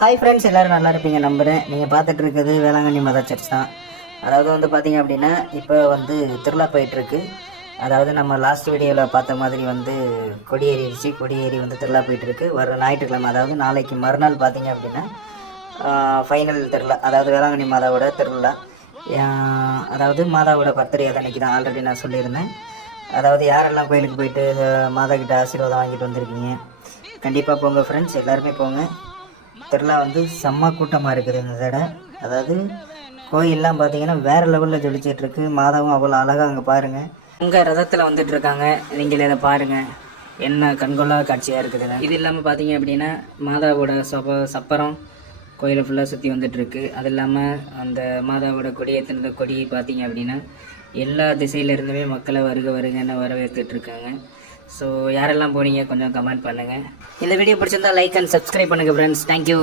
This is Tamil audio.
ஹாய் ஃப்ரெண்ட்ஸ், எல்லோரும் நல்லா இருப்பீங்க நம்புகிறேன். நீங்கள் பார்த்துட்டு இருக்கிறது வேளாங்கண்ணி மத சர்ச் தான். அதாவது வந்து பார்த்தீங்க அப்படின்னா, இப்போ வந்து திருவிழா போயிட்டுருக்கு. அதாவது நம்ம லாஸ்ட் வீடியோவில் பார்த்த மாதிரி வந்து கொடியேறி வந்து திருவிழா போயிட்டுருக்கு. வர ஞாயிற்றுக்கிழமை, அதாவது நாளைக்கு மறுநாள் பார்த்தீங்க அப்படின்னா ஃபைனல் திருவிழா, அதாவது வேளாங்கண்ணி மாதாவோட திருவிழா. அதாவது மாதாவோட பர்த்டே அன்னைக்கு தான் ஆல்ரெடி நான் சொல்லியிருந்தேன். அதாவது யாரெல்லாம் கோயிலுக்கு போயிட்டு மாதா கிட்ட ஆசீர்வாதம் வாங்கிட்டு வந்திருக்கீங்க, கண்டிப்பாக போங்க ஃப்ரெண்ட்ஸ், எல்லாருமே போங்க. திருவிழா வந்து செம்ம கூட்டமாக இருக்குது இந்த தடவை. அதாவது கோயிலெலாம் பார்த்தீங்கன்னா வேறு லெவலில் ஜொலிச்சிட்ருக்கு. மாதாவும் அவ்வளோ அழகாக அங்கே பாருங்கள். உங்கள் ரதத்தில் வந்துட்டுருக்காங்க, நீங்கள் இதை பாருங்கள், என்ன கண்கொள்ளா காட்சியாக இருக்குதுங்க. இது இல்லாமல் பார்த்தீங்க அப்படின்னா மாதாவோட சப்பரம் கோயிலை ஃபுல்லாக சுற்றி வந்துட்டுருக்கு. அது இல்லாமல் அந்த மாதாவோட கொடியேற்றின கொடி பார்த்தீங்க அப்படின்னா எல்லா திசையிலேருந்துமே மக்களை வருகன்னு வரவேற்றுட்ருக்காங்க. ஸோ யாரெல்லாம் போனீங்க கொஞ்சம் கமெண்ட் பண்ணுங்கள். இந்த வீடியோ பிடிச்சிருந்தா லைக் அண்ட் சப்ஸ்கிரைப் பண்ணுங்கள் ஃப்ரெண்ட்ஸ். தேங்க்யூ.